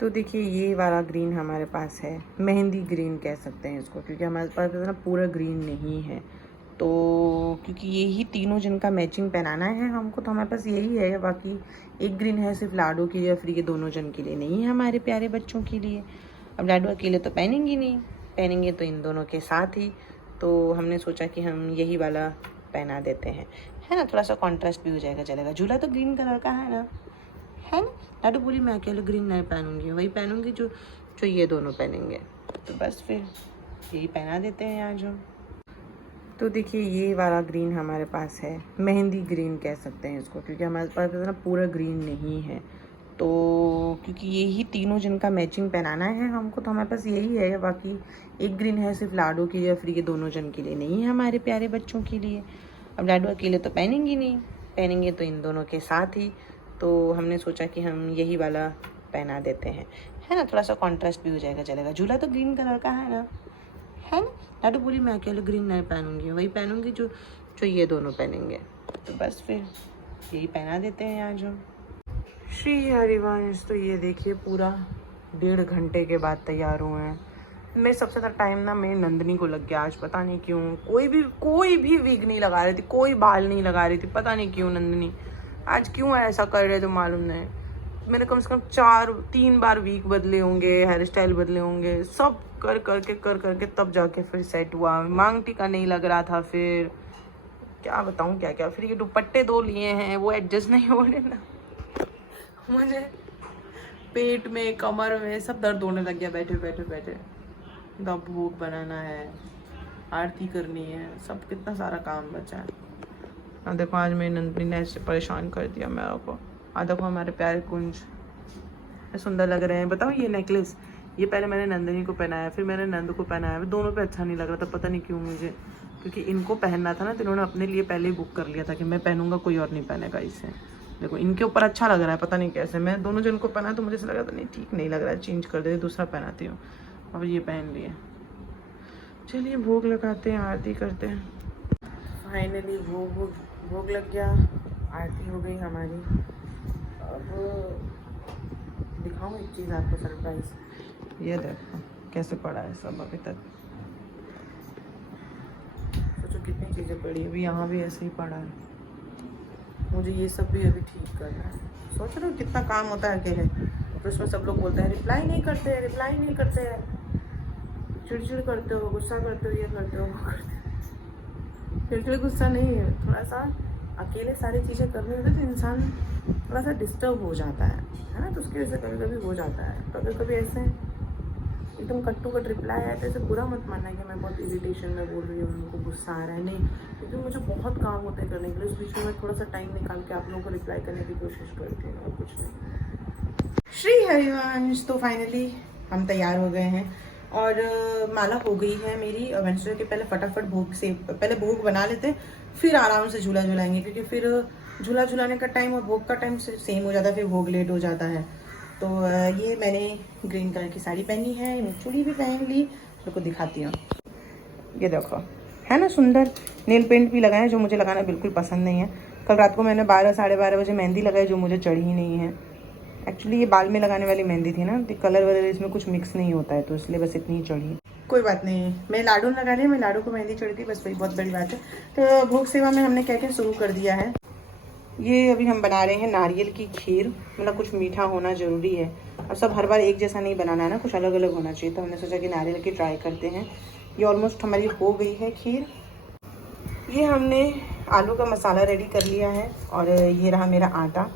तो देखिए ये वाला ग्रीन हमारे पास है, मेहंदी ग्रीन कह सकते हैं इसको, क्योंकि हमारे पास ना पूरा ग्रीन नहीं है। तो क्योंकि यही तीनों जिनका मैचिंग पहनाना है हमको, तो हमारे पास यही है। बाकी एक ग्रीन है सिर्फ लाडो के लिए, फिर ये दोनों जन के लिए नहीं है, हमारे प्यारे बच्चों के लिए। अब लाडो अकेले तो पहनेंगी नहीं, पहनेंगे तो इन दोनों के साथ ही। तो हमने सोचा कि हम यही वाला पहना देते हैं, है ना, थोड़ा सा कॉन्ट्रास्ट भी हो जाएगा, चलेगा। झूला तो ग्रीन कलर का है ना, है ना। लाडू बोली मैं अकेले ग्रीन नहीं पहनूंगी, वही पहनूंगी जो जो ये दोनों पहनेंगे। तो बस फिर यही पहना देते हैं आज हम। तो देखिए ये वाला ग्रीन हमारे पास है, मेहंदी ग्रीन कह सकते हैं इसको, क्योंकि हमारे पास ना पूरा ग्रीन नहीं है। तो क्योंकि यही तीनों जिनका मैचिंग पहनाना है हमको, तो हमारे पास यही है। बाकी एक ग्रीन है सिर्फ लाडो के लिए, फिर ये दोनों जन के लिए नहीं है, हमारे प्यारे बच्चों के लिए। अब लाडो अकेले तो पहनेंगी नहीं, पहनेंगे तो इन दोनों के साथ ही। तो हमने सोचा कि हम यही वाला पहना देते हैं, है ना, थोड़ा सा कॉन्ट्रास्ट भी हो जाएगा, चलेगा। झूला तो ग्रीन कलर का है ना, है ना। लाडू बोली मैं अकेले ग्रीन नहीं पहनूंगी, वही पहनूंगी जो जो ये दोनों पहनेंगे। तो बस फिर यही पहना देते हैं आज हम। श्री हरिवंश तो ये देखिए पूरा 1.5 घंटे के बाद तैयार हुए हैं। मैं सबसे ज़्यादा टाइम ना मेरी नंदनी को लग गया आज, पता नहीं क्यों। कोई भी विग नहीं लगा रही थी, कोई बाल नहीं लगा रही थी, पता नहीं क्यों नंदनी आज क्यों ऐसा कर रहे थे मालूम नहीं। मैंने कम से कम 3 बार वीक बदले होंगे, हेयर स्टाइल बदले होंगे, सब कर करके तब जाके फिर सेट हुआ। मांग टीका नहीं लग रहा था, फिर क्या बताऊँ क्या क्या। फिर ये दुपट्टे 2 लिए हैं, वो एडजस्ट नहीं हो रहे ना, मुझे पेट में कमर में सब दर्द होने लग गया बैठे बैठे। तब भोग बनाना है, आरती करनी है, सब कितना सारा काम बचा है। देखो आज मेरी नंदनी ने ऐसे परेशान कर दिया मेरे को। देखो हमारे प्यारे कुंज सुंदर लग रहे हैं। बताओ ये नेकलेस, ये पहले मैंने नंदनी को पहनाया, फिर मैंने नंद को पहनाया, दोनों पे अच्छा नहीं लग रहा था, पता नहीं क्यों मुझे। क्योंकि इनको पहनना था ना, तो इन्होंने अपने लिए पहले ही बुक कर लिया था कि मैं पहनूंगा, कोई और नहीं पहनेगा इसे। देखो इनके ऊपर अच्छा लग रहा है, पता नहीं कैसे। मैं दोनों जन को पहना तो मुझे ऐसा लगा था नहीं ठीक नहीं लग रहा है, चेंज कर देती, दूसरा पहनाती हूँ। अब ये पहन लिए। चलिए भोग लगाते हैं, आरती करते हैं। फाइनली भोग लग गया, आरती हो गई हमारी। अब दिखाऊँ एक चीज़ आपको सरप्राइज। ये देखो कैसे पड़ा है सब अभी तक। सोचो कितनी चीज़ें पड़ी, अभी यहाँ भी ऐसे ही पड़ा है। मुझे ये सब भी अभी ठीक करना है। सोच रहे हो कितना काम होता है अकेले। तो उसमें सब लोग बोलते हैं रिप्लाई नहीं करते हैं, चिड़चिड़ करते हो, गुस्सा करते हो, ये करते हो, वो करते हो। चिड़चिड़ गुस्सा नहीं है, थोड़ा सा अकेले सारी चीज़ें करनी होती है तो इंसान थोड़ा सा डिस्टर्ब हो जाता है ना। तो उसकी वजह से कभी कभी हो जाता है। तो कभी ऐसे एकदम कट टू कट रिप्लाई आया तो ऐसे बुरा मत मानना कि मैं बहुत इरिटेशन में बोल रही हूँ, उनको गुस्सा आ रहा है, नहीं। क्योंकि मुझे बहुत काम होते हैं करने के लिए, उस बीच में मैं थोड़ा सा टाइम निकाल के आप लोगों को रिप्लाई करने की कोशिश करती हूँ और कुछ नहीं। श्री हरिवंश तो फाइनली हम तैयार हो गए हैं और माला हो गई है मेरी। और मैंने सोचा कि पहले फटाफट पहले भोग बना लेते, फिर आराम से झूला झुलाएंगे, क्योंकि फिर झूला झुलाने का टाइम और भोग का टाइम सेम हो जाता है, फिर भोग लेट हो जाता है। तो ये मैंने ग्रीन कलर की साड़ी पहनी है, मैं चूड़ी भी पहन ली, आपको दिखाती हूँ। ये देखो है ना सुंदर। नेल पेंट भी लगाया जो मुझे लगाना बिल्कुल पसंद नहीं है। कल रात को मैंने 12-12:30 बजे मेहंदी लगाई जो मुझे चढ़ी ही नहीं है। एक्चुअली ये बाल में लगाने वाली मेहंदी थी ना, तो कलर वगैरह इसमें कुछ मिक्स नहीं होता है, तो इसलिए बस इतनी ही चढ़ी। कोई बात नहीं, मैं लाडू लगा रही हूँ, मैं लाडू को मेहंदी चढ़ी थी, बस वही बहुत बड़ी बात है। तो भोग सेवा में हमने क्या क्या शुरू कर दिया है। ये अभी हम बना रहे हैं नारियल की खीर, मतलब कुछ मीठा होना ज़रूरी है। और सब हर बार एक जैसा नहीं बनाना है ना, कुछ अलग अलग होना चाहिए। तो हमने सोचा कि नारियल की ट्राई करते हैं। ये ऑलमोस्ट हमारी हो गई है खीर। ये हमने आलू का मसाला रेडी कर लिया है और ये रहा मेरा आटा।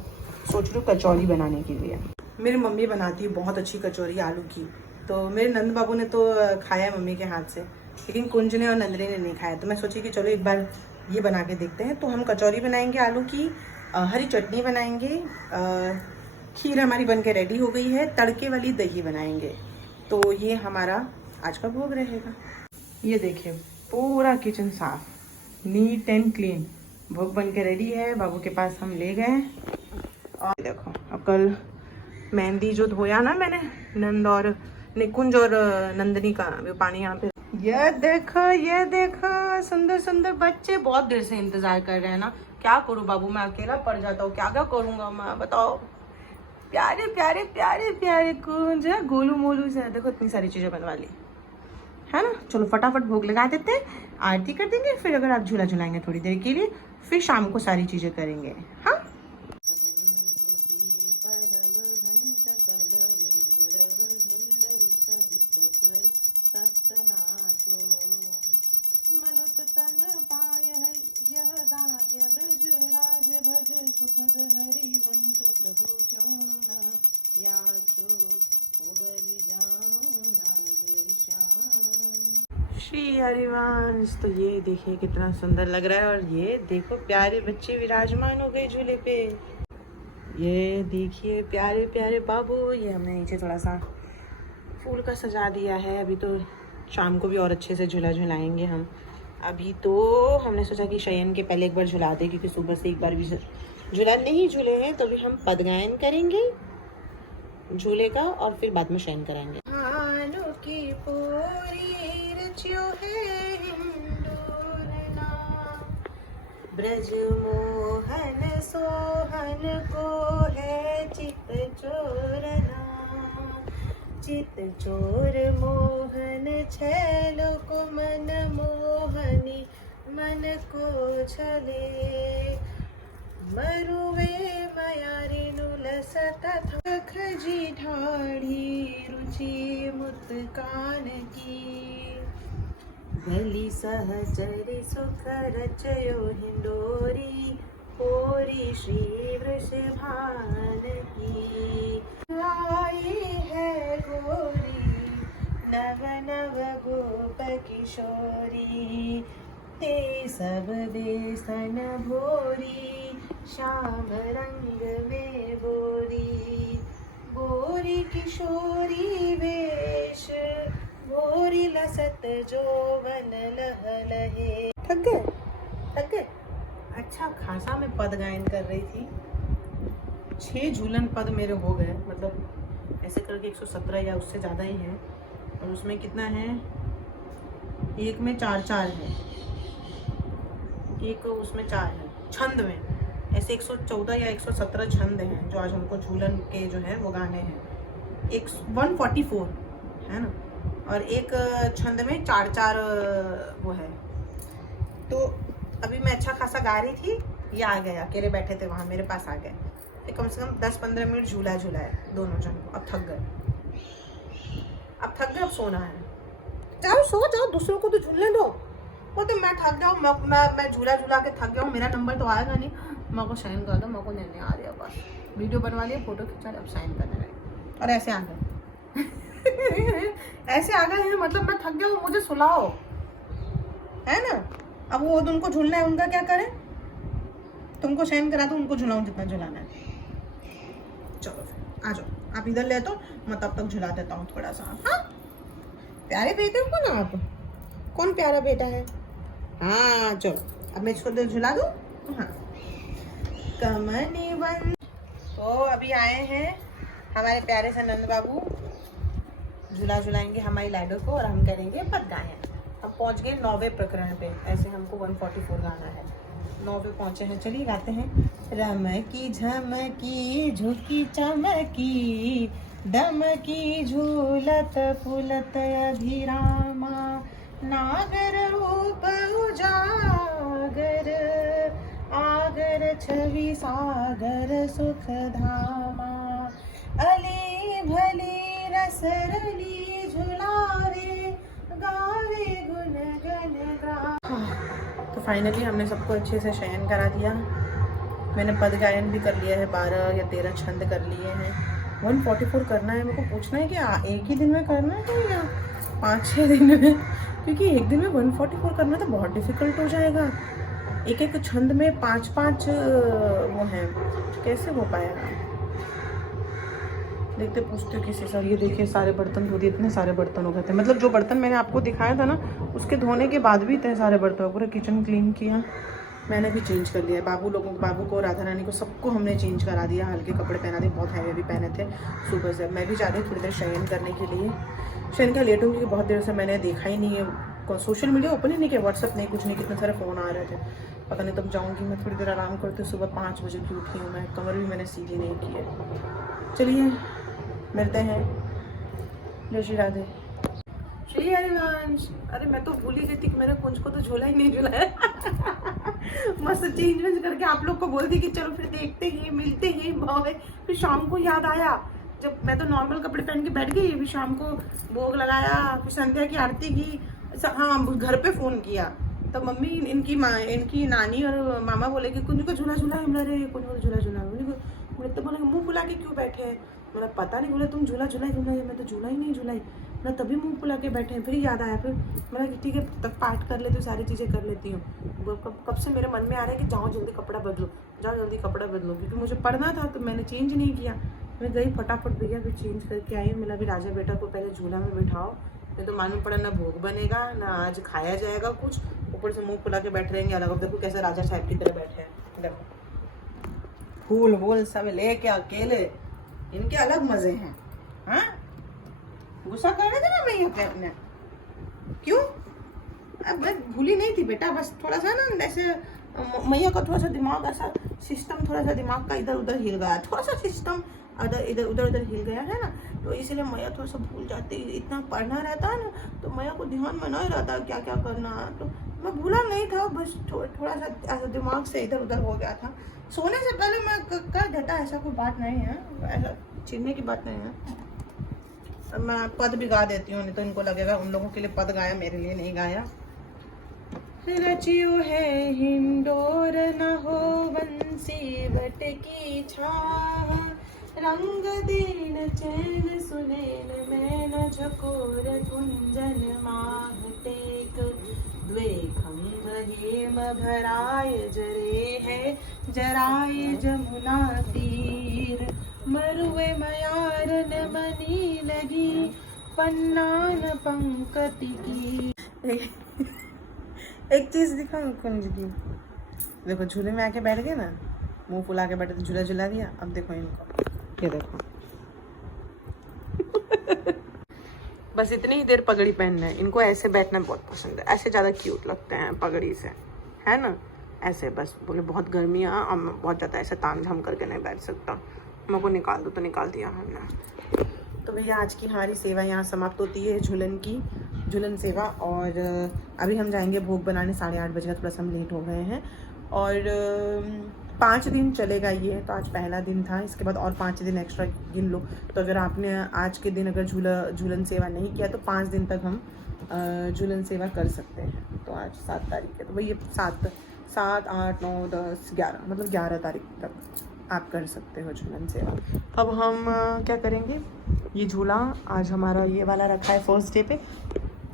सोच रही हूँ कचौरी बनाने के लिए। मेरी मम्मी बनाती है बहुत अच्छी कचौरी आलू की, तो मेरे नंद बाबू ने तो खाया है मम्मी के हाथ से, लेकिन कुंज ने और नंदनी ने नहीं खाया। तो मैं सोची कि चलो एक बार ये बना के देखते हैं। तो हम कचौरी बनाएंगे आलू की, हरी चटनी बनाएंगे, खीर हमारी बन के रेडी हो गई है, तड़के वाली दही बनाएंगे। तो ये हमारा आज का भोग रहेगा। ये देखिए पूरा किचन साफ, नीट एंड क्लीन। भोग बन के रेडी है, बाबू के पास हम ले गए। और देखो अब कल मेहंदी जो धोया ना मैंने नंद और निकुंज और नंदनी का, पानी यहाँ पे। ये देखो सुंदर सुंदर बच्चे बहुत देर से इंतजार कर रहे हैं ना। क्या करूँ बाबू, मैं अकेला पड़ जाता हूँ, क्या क्या करूँगा मैं बताओ। प्यारे प्यारे प्यारे प्यारे कुंज गोलू मोलू से देखो इतनी सारी चीजें बनवा ली है ना। चलो फटाफट भोग लगा देते हैं, आरती कर देंगे, फिर अगर आप झूला झुलाएंगे थोड़ी देर के लिए, फिर शाम को सारी चीजें करेंगे। हाँ श्री हरिवंश। तो ये देखिए कितना सुंदर लग रहा है, और ये देखो प्यारे बच्चे विराजमान हो गए झूले पे। ये देखिए प्यारे प्यारे बाबू। ये हमने नीचे थोड़ा सा फूल का सजा दिया है। अभी तो शाम को भी और अच्छे से झूला झुलाएंगे हम। अभी तो हमने सोचा कि शयन के पहले एक बार झुला दे, क्योंकि सुबह से एक बार भी झूला नहीं झूले हैं, तो भी हम पदगायन करेंगे झूले का, और फिर बाद में शयन कराएंगे। की पूरी रचियो है हिंडोरना, ब्रज मोहन सोहन को है चित चोरना, चित चोर मोहन छैलो को मन मोहनी मन को छले, मरुवे मयारी नुलसत खजी ढाढ़ी रुचि मुत्कान की, भली सहचरी सुख रचयो हिंडोरी, होरी श्री वृषभान की। आई है गोरी नव नव गोप किशोरी, ते सब बेसन भोरी, श्याम रंग में बोरी, बोरी किशोरी वेश, बोरी लसत जोवन लह लहे। थक गए थक गए। अच्छा खासा मैं पद गायन कर रही थी। 6 झूलन पद मेरे हो गए, मतलब ऐसे करके 117 या उससे ज़्यादा ही है। और उसमें कितना है, एक में 4-4 है, एक उसमें 4 है। छंद में ऐसे 114 या 117 छंद हैं जो आज हमको झूलन के जो है वो गाने हैं। एक 144 है ना, और एक छंद में 4-4 वो है। तो अभी मैं अच्छा खासा गा रही थी, ये आ गए अकेले बैठे थे वहाँ मेरे पास आ गए, तो कम से कम 10-15 मिनट झूला झूलाया दोनों जन को। अब थक गए, अब सोना है। जाओ सो जाओ, दूसरों को तो झूलने दो। वो तो मैं थक जाऊँ, मैं झूला झूला के थक जाऊँ, मेरा नंबर तो आएगा नहीं। मेरे को साइन कर दो, मेरे को नहीं आ रहा, बस वीडियो बनवा लिया, फोटो खिंचा, अब साइन करने लगे। और ऐसे आ गए ऐसे आ गए हैं, मतलब मैं थक जाऊँ, मुझे सुलाओ, है ना। अब वो उनको झूलना है, उनका क्या करें, तुमको साइन करा दो, उनको झुलाऊं जितना झुलाना है। चलो फिर आ जाओ, आप इधर ले तो मैं तब तक झुला देता हूँ थोड़ा सा। हाँ प्यारे बेटे हो ना आप, कौन प्यारा बेटा है। हाँ चलो अब मैं इसको झुला दूँ। हाँ कमनी बन। तो अभी आए हैं हमारे प्यारे से नंद बाबू, झूला झुलाएंगे हमारी लाडो को, और हम करेंगे पद गायन। हम पहुंच गए 9वें प्रकरण पे, ऐसे हमको 144 गाना है। 9 पे पहुंचे हैं, चलिए गाते हैं। रम की झमकी झुकी चमकी, दम की झूलत फुलत अभिरामा, नागर रूप उजागर, आगर छवि सागर सुख धामा, अली भली रसरली झुलावे, गावे गुन गन गा। तो फाइनली हमने सबको अच्छे से शयन करा दिया। मैंने पद गायन भी कर लिया है, 12 या 13 छंद कर लिए हैं। 144 करना है, मेरे को पूछना है कि एक ही दिन में करना है या 5-6 दिन में, क्योंकि एक दिन में 144 करना तो बहुत डिफिकल्ट हो जाएगा। एक एक छंद में 5-5 वो हैं, कैसे हो पाएगा। देखते पूछते किसी से। ये देखिए सारे बर्तन धो दिए, इतने सारे बर्तन हो गए थे, मतलब जो बर्तन मैंने आपको दिखाया था ना, उसके धोने के बाद भी इतने सारे बर्तन। पूरा किचन क्लीन किया, मैंने भी चेंज कर लिया। बाबू को राधा रानी को सबको हमने चेंज करा दिया, हल्के कपड़े पहना दिए, बहुत हैवी भी पहने थे सुबह से। मैं भी जा रही हूँ थोड़ी देर शयन करने के लिए। शयन का लेट हूँ क्योंकि बहुत देर से मैंने देखा ही नहीं है सोशल मीडिया ओपन ही नहीं किया, व्हाट्सअप नहीं, कुछ नहीं, कितने सारे फ़ोन आ रहे थे। पता नहीं, तब जाऊँगी मैं, थोड़ी देर आराम करती हूँ। सुबह 5 बजे की उठी हूँ मैं, कमर भी मैंने सीधी नहीं की है। चलिए मिलते हैं। जय श्री राधे। श्री हरिवंश, अरे मैं तो भूल ही गई थी कि मेरे कुंज को तो झूला ही नहीं झूलाया। मस्त चेंज वेंज करके आप लोग को बोल दी कि चलो फिर देखते हैं, मिलते हैं बाय। फिर शाम को याद आया, जब मैं तो नॉर्मल कपड़े पहन के बैठ गई, फिर शाम को भोग लगाया, फिर संध्या की आरती की। हाँ, घर पे फोन किया तो मम्मी इनकी नानी और मामा बोले कि कुंज को झूला झूला है। मेरे कुंज को झूला झूला बोले, तो बोले मुँह फुला के क्यों बैठे हैं? मेरा पता नहीं, बोले तुम झूला झूलाई मैं तो झूला ही नहीं झूलाई, मैं तभी मुंह फुला के बैठे हैं। फिर याद आया, फिर मैं ठीक है तब पाठ कर लेती हूँ, सारी चीज़ें कर लेती हूँ। कब से मेरे मन में आ रहा है कि जाओ जल्दी कपड़ा बदलो, जाओ जल्दी कपड़ा बदलो, क्योंकि मुझे पढ़ना था तो मैंने चेंज नहीं किया। मैं गई फटाफट भैया, फिर चेंज करके आई। मिला भी राजा बेटा को पहले झूला में बिठाओ, नहीं तो मालूम पड़ा ना भोग बनेगा ना आज खाया जाएगा कुछ, ऊपर से मुंह फुला के बैठ रहेंगे अलग। अब देखो कैसे राजा साहब की तरह बैठे हैं, देखो फूल वूल सब लेके अकेले, इनके अलग मजे हैं। हाँ, गुस्सा कर रहे थे ना मैया पे अपने, क्यों? अब मैं भूली नहीं थी बेटा, बस थोड़ा सा ना ऐसे मैया का थोड़ा सा दिमाग ऐसा सिस्टम, थोड़ा सा दिमाग का इधर उधर हिल गया, थोड़ा सा सिस्टम इधर उधर हिल गया है ना, तो इसीलिए मैया थोड़ा सा भूल जाती। इतना पढ़ना रहता है ना, तो मैया को ध्यान में नहीं रहता क्या क्या करना है, तो मैं भूला नहीं था, बस थोड़ा सा ऐसा दिमाग से इधर उधर हो गया था। सोने से पहले मैं कर देता, ऐसा कोई बात नहीं है, ऐसा चिढ़ने की बात नहीं है। मैं पद भी गा देती हूँ, नहीं तो इनको लगेगा उन लोगों के लिए पद गाया, मेरे लिए नहीं गाया। रचियो है हिंडोर न हो बंसी बट की छाह, रंग दीन चैन सुनैन मैं न झकोर कुंजन माह टेक, द्वे खंभ हेम भराय जरे है जराय जमुना तीर, मरुए मयारन मनी लगी पन्नान पंकति की। एक चीज दिखाऊं कुंज की, देखो झूले में आके बैठ गए ना, मुंह फुला के बैठे तो झूला झूला दिया। अब देखो इनको, ये देखो बस इतनी ही देर पगड़ी पहनना है इनको, ऐसे बैठना बहुत पसंद है, ऐसे ज़्यादा क्यूट लगते हैं पगड़ी से, है ना? ऐसे बस बोले बहुत गर्मी है और मैं बहुत ज़्यादा ऐसे ताम झाम करके नहीं बैठ सकता, मेरे को निकाल दो, तो निकाल दिया हमने। तो भैया आज की हमारी सेवा यहाँ समाप्त होती है, झूलन सेवा। और अभी हम जाएंगे भोग बनाने, 8:30 बजे, थोड़ा सा हम लेट हो गए हैं। और 5 दिन चलेगा ये, तो आज पहला दिन था, इसके बाद और 5 दिन एक्स्ट्रा गिन लो। तो अगर आपने आज के दिन अगर झूलन सेवा नहीं किया तो 5 दिन तक हम झूलन सेवा कर सकते हैं। तो आज 7 तारीख है, तो वही 7, 8, 9, 10, 11, मतलब 11 तारीख तक आप कर सकते हो झूलन सेवा। अब हम क्या करेंगे, ये झूला आज हमारा ये वाला रखा है फर्स्ट डे पे,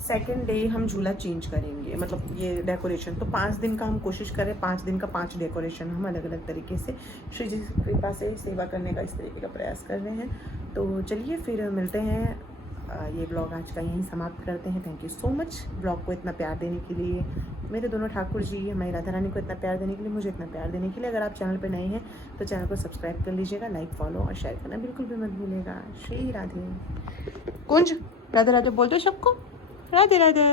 सेकंड डे हम झूला चेंज करेंगे, मतलब ये डेकोरेशन। तो 5 दिन का हम कोशिश करें, 5 दिन का 5 डेकोरेशन हम अलग अलग तरीके से श्री जी की कृपा से सेवा करने का इस तरीके का प्रयास कर रहे हैं। तो चलिए फिर मिलते हैं, ये ब्लॉग आज का यहीं समाप्त करते हैं। Thank you so much blog को इतना प्यार देने के लिए, मेरे दोनों ठाकुर जी हमारी राधा रानी को इतना प्यार देने के लिए, मुझे इतना प्यार देने के लिए। अगर आप चैनल पर नए हैं तो चैनल को सब्सक्राइब कर लीजिएगा, लाइक फॉलो और शेयर करना बिल्कुल भी मत भूलिएगा। श्री राधे। कुंज राधे राधे बोलते सबको, राधे राधे।